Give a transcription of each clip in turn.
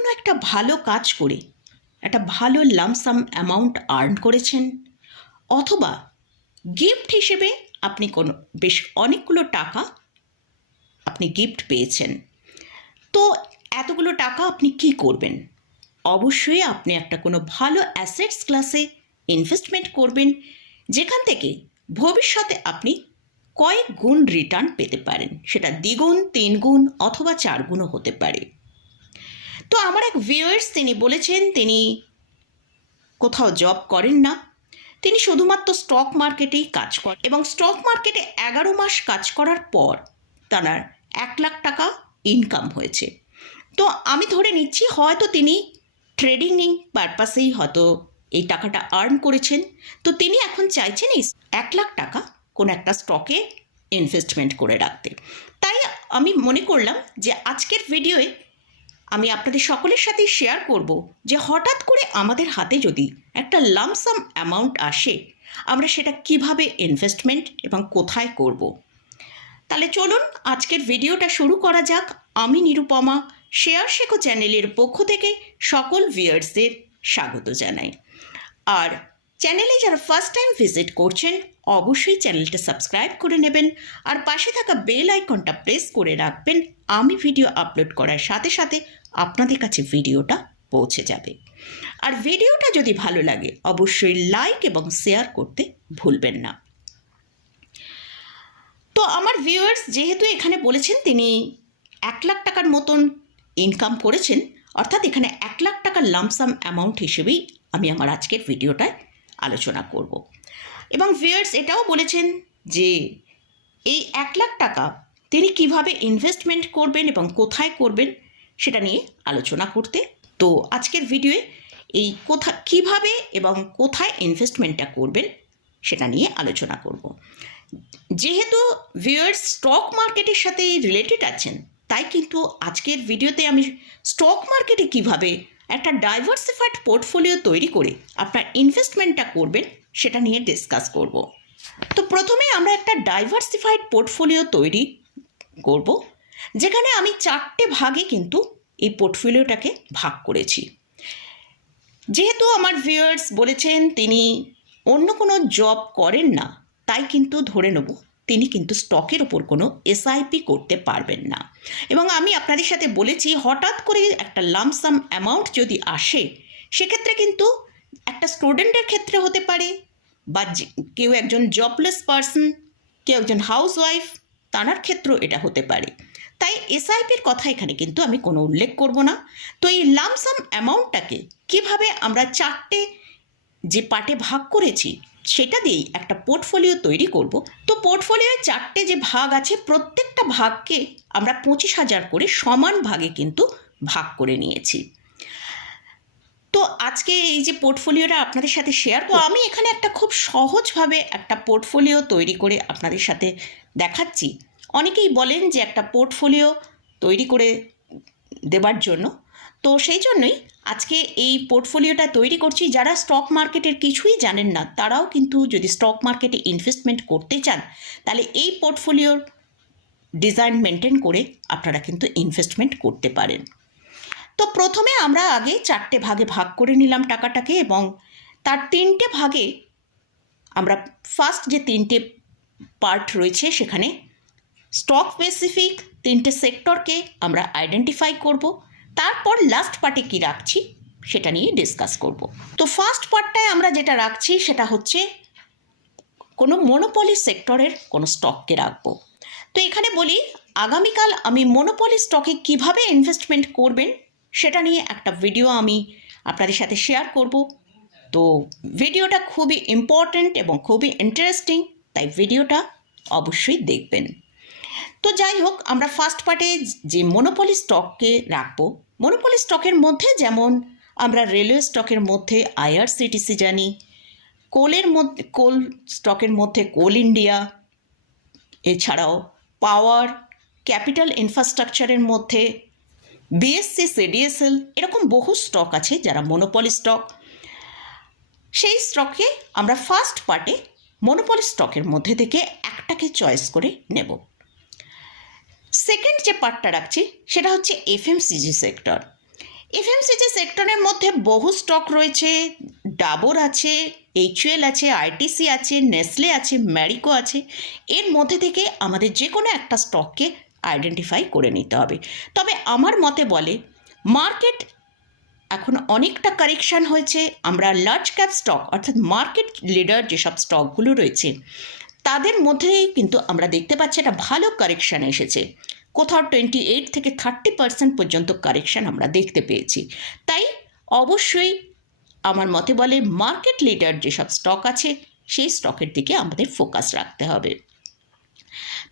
কোনো একটা ভালো কাজ করে, একটা ভালো লামসাম অ্যামাউন্ট আর্ন করেছেন, অথবা গিফট হিসেবে আপনি কোনো, বেশ অনেকগুলো টাকা আপনি গিফট পেয়েছেন। তো এতগুলো টাকা আপনি কি করবেন? অবশ্যই আপনি একটা কোনো ভালো অ্যাসেটস ক্লাসে ইনভেস্টমেন্ট করবেন, যেখান থেকে ভবিষ্যতে আপনি কয়েক গুণ রিটার্ন পেতে পারেন। সেটা দ্বিগুণ তিন গুণ অথবা চার গুণও হতে পারে। তো আমার এক ভিউয়ার্স তিনি বলেছেন, তিনি কোথাও জব করেন না। তিনি শুধুমাত্র স্টক মার্কেটেই কাজ করেন এবং স্টক মার্কেটে এগারো মাস কাজ করার পর তার এক লাখ টাকা ইনকাম হয়েছে। তো আমি ধরে নিচ্ছি, হয়তো তিনি ট্রেডিং পারপাসেই হয়তো এই টাকাটা আর্ন করেছেন। তো তিনি এখন চাইছেন এই এক লাখ টাকা কোনো একটা স্টকে ইনভেস্টমেন্ট করে রাখতে। তাই আমি মনে করলাম যে আজকের ভিডিওয়ে আমি আপনাদের সকলের সাথেই শেয়ার করব যে হঠাৎ করে আমাদের হাতে যদি একটা লামসাম অ্যামাউন্ট আসে, আমরা সেটা কীভাবে ইনভেস্টমেন্ট এবং কোথায় করব? তাহলে চলুন আজকের ভিডিওটা শুরু করা যাক। আমি নিরুপমা শেয়ার শেখো চ্যানেলের পক্ষ থেকে সকল ভিউয়ার্সদের স্বাগত জানাই। আর চ্যানেলে যারা ফার্স্ট টাইম ভিজিট করছেন, অবশ্যই চ্যানেলটা সাবস্ক্রাইব করে নেবেন আর পাশে থাকা বেল আইকনটা প্রেস করে রাখবেন। আমি ভিডিও আপলোড করার সাথে সাথে আপনাদের কাছে ভিডিওটা পৌঁছে যাবে। আর ভিডিওটা যদি ভালো লাগে, অবশ্যই লাইক এবং শেয়ার করতে ভুলবেন না। তো আমার ভিউয়ার্স যেহেতু এখানে বলেছেন, তিনি এক লাখ টাকার মতন ইনকাম করেছেন, অর্থাৎ এখানে এক লাখ টাকার লামসাম অ্যামাউন্ট হিসেবেই আমি আমার আজকের ভিডিওটায় আলোচনা করব। এবং ভিউয়ার্স এটাও বলেছেন যে এই এক লাখ টাকা তিনি কীভাবে ইনভেস্টমেন্ট করবেন এবং কোথায় করবেন সেটা নিয়ে আলোচনা করতে। তো আজকের ভিডিওয়ে এই কোথা, কীভাবে এবং কোথায় ইনভেস্টমেন্টটা করবেন সেটা নিয়ে আলোচনা করব। যেহেতু ভিউয়ার্স স্টক মার্কেটের সাথে রিলেটেড আছেন, তাই কিন্তু আজকের ভিডিওতে আমি স্টক মার্কেটে কীভাবে একটা ডাইভার্সিফাইড পোর্টফোলিও তৈরি করে আপনার ইনভেস্টমেন্টটা করবেন, সেটা নিয়ে ডিসকাস করব। তো প্রথমে আমরা একটা ডাইভার্সিফাইড পোর্টফোলিও তৈরি করব, যেখানে আমি চারটে ভাগে কিন্তু এই পোর্টফোলিওটাকে ভাগ করেছি। যেহেতু আমার ভিউয়ার্স বলেছেন তিনি অন্য কোনো জব করেন না, তাই কিন্তু ধরে নেব তিনি কিন্তু স্টকের ওপর কোনো এসআইপি করতে পারবেন না। এবং আমি আপনাদের সাথে বলেছি, হঠাৎ করে একটা লামসাম অ্যামাউন্ট যদি আসে, সেক্ষেত্রে কিন্তু একটা স্টুডেন্টের ক্ষেত্রে হতে পারে, বা কেউ একজন জবলেস পার্সন কেউ একজন হাউস ওয়াইফ তানার ক্ষেত্রেও এটা হতে পারে। তাই এসআইপির কথা এখানে কিন্তু আমি কোনো উল্লেখ করব না। তো এই লামসাম অ্যামাউন্টটাকে কীভাবে আমরা চারটে যে পার্টে ভাগ করেছি সেটা দিয়েই একটা পোর্টফোলিও তৈরি করব। তো পোর্টফোলিওর চারটে যে ভাগ আছে, প্রত্যেকটা ভাগকে আমরা পঁচিশ হাজার করে সমান ভাগে কিন্তু ভাগ করে নিয়েছি। তো আজকে এই যে পোর্টফোলিওটা আপনাদের সাথে শেয়ার তো আমি এখানে একটা খুব সহজভাবে একটা পোর্টফোলিও তৈরি করে আপনাদের সাথে দেখাচ্ছি। অনেকেই বলেন যে একটা পোর্টফোলিও তৈরি করে দেবার জন্য তো সেই জন্যই আজকে এই পোর্টফোলিওটা তৈরি করছি। যারা স্টক মার্কেটের কিছুই জানেন না, তারাও কিন্তু যদি স্টক মার্কেটে ইনভেস্টমেন্ট করতে চান, তাহলে এই পোর্টফোলিওর ডিজাইন মেনটেন করে আপনারা কিন্তু ইনভেস্টমেন্ট করতে পারেন। তো প্রথমে আমরা আগে চারটে ভাগে ভাগ করে নিলাম টাকাটাকে এবং তার তিনটে ভাগে আমরা ফার্স্ট যে তিনটে পার্ট রয়েছে সেখানে স্টক স্পেসিফিক তিনটে সেক্টরকে আমরা আইডেন্টিফাই করব। তারপর লাস্ট পার্টে কি রাখছি, সেটা নিয়ে ডিসকাস করব। তো ফার্স্ট পার্টটায় আমরা যেটা রাখছি, সেটা হচ্ছে কোনো মনোপলি সেক্টরের কোনো স্টককে রাখব। তো এখানে বলি, আগামীকাল আমি মনোপলি স্টকে কীভাবে ইনভেস্টমেন্ট করবেন, সেটা নিয়ে একটা ভিডিও আমি আপনাদের সাথে শেয়ার করব। তো ভিডিওটা খুবই ইম্পর্ট্যান্ট এবং খুবই ইন্টারেস্টিং তাই ভিডিওটা অবশ্যই দেখবেন। তো যাই হোক, আমরা ফার্স্ট পার্টে যে মনোপলি স্টককে রাখব মনোপলি স্টকের মধ্যে যেমন আমরা রেলওয়ে স্টকের মধ্যে আইআরসিটিসি জানি কোলের মধ্যে কোল স্টকের মধ্যে কোল ইন্ডিয়া এছাড়াও পাওয়ার ক্যাপিটাল ইনফ্রাস্ট্রাকচারের মধ্যে বিএসসি সিডিএসএল এরকম বহু স্টক আছে যারা মনোপলি স্টক সেই স্টকে আমরা ফার্স্ট পার্টে মনোপলি স্টকের মধ্যে থেকে একটাকে চয়েস করে নেব। সেকেন্ড যে পার্টটা রাখছি, সেটা হচ্ছে এফএমসিজি সেক্টর এফএমসিজি সেক্টরের মধ্যে বহু স্টক রয়েছে ডাবর আছে এইচএল আছে আইটিসি আছে নেসলে আছে ম্যারিকো আছে। এর মধ্যে থেকে আমাদের যে কোনো একটা স্টককে আইডেন্টিফাই করে নিতে হবে। তবে আমার মতে বলে মার্কেট এখন অনেকটা কারেকশান হয়েছে। আমরা লার্জ ক্যাপ স্টক অর্থাৎ মার্কেট লিডার যেসব স্টকগুলো রয়েছে তাদের মধ্যেই কিন্তু আমরা দেখতে পাচ্ছি একটা ভালো কারেকশান এসেছে। কোথাও টোয়েন্টি এইট থেকে থার্টি পার্সেন্ট পর্যন্ত কারেকশান আমরা দেখতে পেয়েছি। তাই অবশ্যই আমার মতে বলে মার্কেট লিডার যেসব স্টক আছে, সেই স্টকের দিকে আমাদের ফোকাস রাখতে হবে।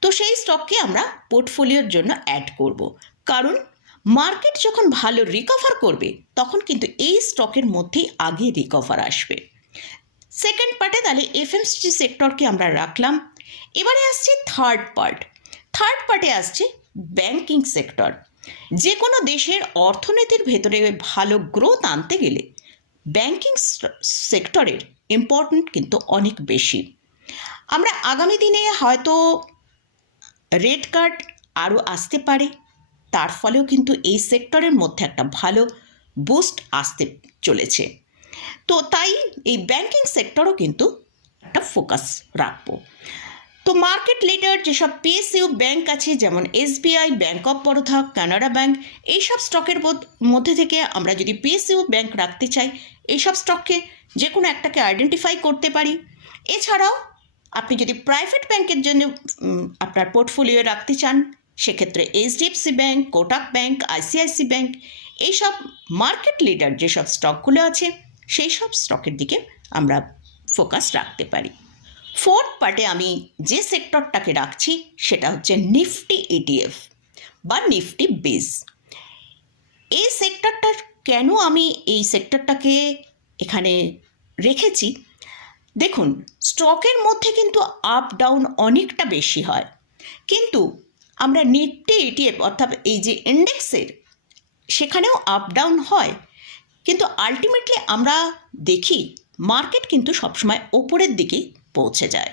তো সেই স্টককে আমরা পোর্টফোলিওর জন্য অ্যাড করব। কারণ মার্কেট যখন ভালো রিকভার করবে, তখন কিন্তু এই স্টকের মধ্যেই আগে রিকভার আসবে। সেকেন্ড পার্টে তাহলে এফএমসিজি সেক্টরকে আমরা রাখলাম। এবারে আসছে থার্ড পার্ট থার্ড পার্টে আসছে ব্যাংকিং সেক্টর যে কোনো দেশের অর্থনীতির ভেতরে ভালো গ্রোথ আনতে গেলে ব্যাংকিং সেক্টরের ইম্পর্ট্যান্ট কিন্তু অনেক বেশি। আমরা আগামী দিনে হয়তো রেড কার্ড আরও আসতে পারে, তার ফলেও কিন্তু এই সেক্টরের মধ্যে একটা ভালো বুস্ট আসতে চলেছে। তো তাই এই ব্যাংকিং সেক্টরও কিন্তু একটা ফোকাস রাখব। তো মার্কেট লিডার যেসব পিএসইউ ব্যাংক আছে, যেমন SBI bank of Baroda Canara bank এইসব স্টকের মধ্যে থেকে আমরা যদি পিএসইউ ব্যাংক রাখতে চাই, এইসব স্টককে যে কোনো একটাকে আইডেন্টিফাই করতে পারি। এছাড়াও আপনি যদি প্রাইভেট ব্যাংকের জন্য আপনার পোর্টফোলিও রাখতে চান, সেক্ষেত্রে HDFC bank Kotak bank ICICI bank এইসব মার্কেট লিডার যেসব স্টকগুলো আছে সেই সব স্টকের দিকে আমরা ফোকাস রাখতে পারি। ফোর্থ পার্টে আমি যে সেক্টরটাকে রাখছি, সেটা হচ্ছে নিফটি ইটিএফ বা নিফটি বেস এই সেক্টরটা কেন আমি এই সেক্টরটাকে এখানে রেখেছি? দেখুন স্টকের মধ্যে কিন্তু আপ ডাউন অনেকটা বেশি হয়। কিন্তু আমরা নিফটি ইটিএফ অর্থাৎ এই যে ইন্ডেক্সের সেখানেও আপ ডাউন হয়। কিন্তু আলটিমেটলি আমরা দেখি মার্কেট কিন্তু সবসময় ওপরের দিকেই পৌঁছে যায়।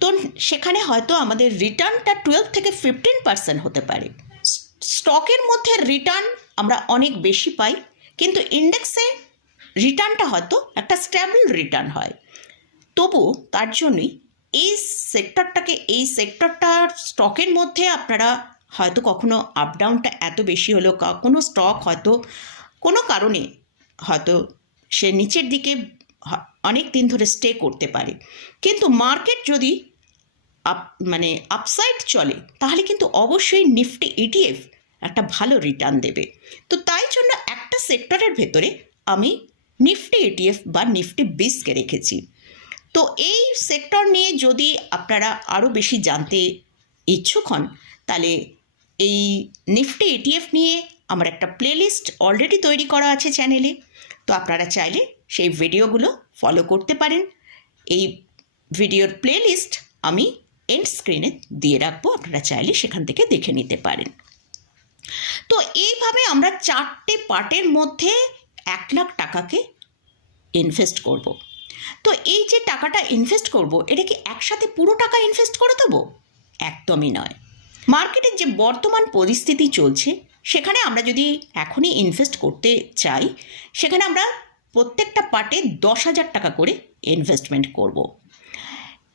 তো সেখানে হয়তো আমাদের রিটার্নটা টুয়েলভ থেকে ফিফটিন পার্সেন্ট হতে পারে। স্টকের মধ্যে রিটার্ন আমরা অনেক বেশি পাই, কিন্তু ইন্ডেক্সে রিটার্নটা হয়তো একটা স্ট্যাবল রিটার্ন হয়। তবু তার জন্যই এই সেক্টরটাকে এই সেক্টরটার স্টকের মধ্যে আপনারা হয়তো কখনো আপ ডাউনটা এত বেশি হলো কোনো স্টক হয়তো কোনো কারণে হয়তো সে নিচের দিকে অনেক দিন ধরে স্টে করতে পারে। কিন্তু মার্কেট যদি আপ মানে আপসাইড চলে, তাহলে কিন্তু অবশ্যই নিফটি ইটিএফ একটা ভালো রিটার্ন দেবে। তো তাই জন্য একটা সেক্টরের ভেতরে আমি নিফটি ইটিএফ বা নিফটি বিসকে রেখেছি। তো এই সেক্টর নিয়ে যদি আপনারা আরও বেশি জানতে ইচ্ছুক হন, তাহলে এই নিফটি ইটিএফ নিয়ে আমার একটা প্লেলিস্ট অলরেডি তৈরি করা আছে চ্যানেলে তো আপনারা চাইলে সেই ভিডিওগুলো ফলো করতে পারেন। এই ভিডিওর প্লেলিস্ট আমি এন্ড স্ক্রিনে দিয়ে রাখব, আপনারা চাইলে সেখান থেকে দেখে নিতে পারেন। তো এইভাবে আমরা চারটে পার্টের মধ্যে এক লাখ টাকাকে ইনভেস্ট করব। তো এই যে টাকাটা ইনভেস্ট করব, এটা কি একসাথে পুরো টাকা ইনভেস্ট করে দেবো? একদমই নয়। মার্কেটের যে বর্তমান পরিস্থিতি চলছে সেখানে আমরা যদি এখনই ইনভেস্ট করতে চাই, সেখানে আমরা প্রত্যেকটা পার্টে দশ হাজার টাকা করে ইনভেস্টমেন্ট করব।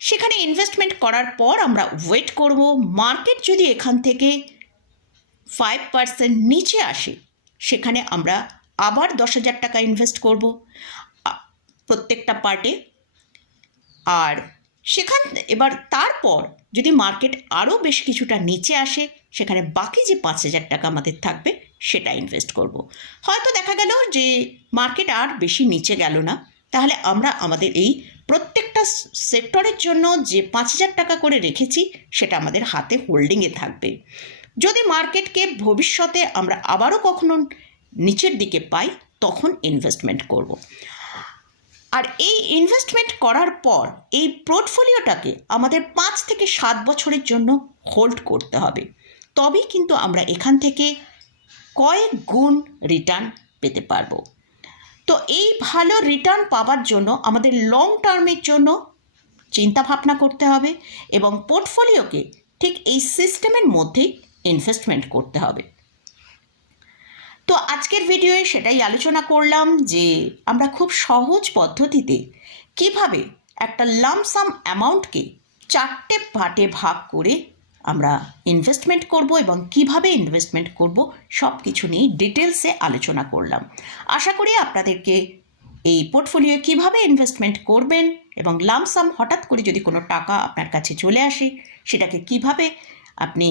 সেখানে ইনভেস্টমেন্ট করার পর আমরা ওয়েট করব মার্কেট যদি এখান থেকে ফাইভ পার্সেন্ট নিচে আসে, সেখানে আমরা আবার দশ হাজার টাকা ইনভেস্ট করব প্রত্যেকটা পার্টে আর সেখান, এবার তারপর যদি মার্কেট আরও বেশ কিছুটা নিচে আসে, সেখানে বাকি যে পাঁচ হাজার টাকা আমাদের থাকবে, সেটা ইনভেস্ট করব। হয়তো দেখা গেল যে মার্কেট আর বেশি নিচে গেল না, তাহলে আমরা আমাদের এই প্রত্যেকটা সেক্টরের জন্য যে পাঁচ হাজার টাকা করে রেখেছি, সেটা আমাদের হাতে হোল্ডিংয়ে থাকবে যদি মার্কেটকে ভবিষ্যতে আমরা আবারও কখনো নিচের দিকে পাই, তখন ইনভেস্টমেন্ট করব। আর এই ইনভেস্টমেন্ট করার পর এই পোর্টফোলিওটাকে আমাদের পাঁচ থেকে সাত বছরের জন্য হোল্ড করতে হবে। তবেই কিন্তু আমরা এখান থেকে কয়েক গুণ রিটার্ন পেতে পারব। তো এই ভালো রিটার্ন পাওয়ার জন্য আমাদের লং টার্মের জন্য চিন্তা ভাবনা করতে হবে এবং পোর্টফোলিওকে ঠিক এই সিস্টেমের মধ্যেই ইনভেস্টমেন্ট করতে হবে। তো আজকের ভিডিওয়ে সেটাই আলোচনা করলাম যে আমরা খুব সহজ পদ্ধতিতে কীভাবে একটা লামসাম অ্যামাউন্টকে চারটে পার্টে ভাগ করে আমরা ইনভেস্টমেন্ট করব এবং কীভাবে ইনভেস্টমেন্ট করব সব কিছু নিয়ে ডিটেলসে আলোচনা করলাম। আশা করি আপনাদেরকে এই পোর্টফোলিও কীভাবে ইনভেস্টমেন্ট করবেন এবং লামসাম হঠাৎ করে যদি কোনো টাকা আপনার কাছে চলে আসে, সেটাকে কীভাবে আপনি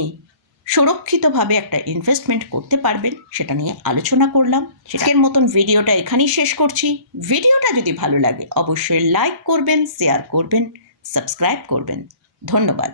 সুরক্ষিতভাবে একটা ইনভেস্টমেন্ট করতে পারবেন, সেটা নিয়ে আলোচনা করলাম। সেটার মতন ভিডিওটা এখানেই শেষ করছি। ভিডিওটা যদি ভালো লাগে, অবশ্যই লাইক করবেন শেয়ার করবেন সাবস্ক্রাইব করবেন। ধন্যবাদ।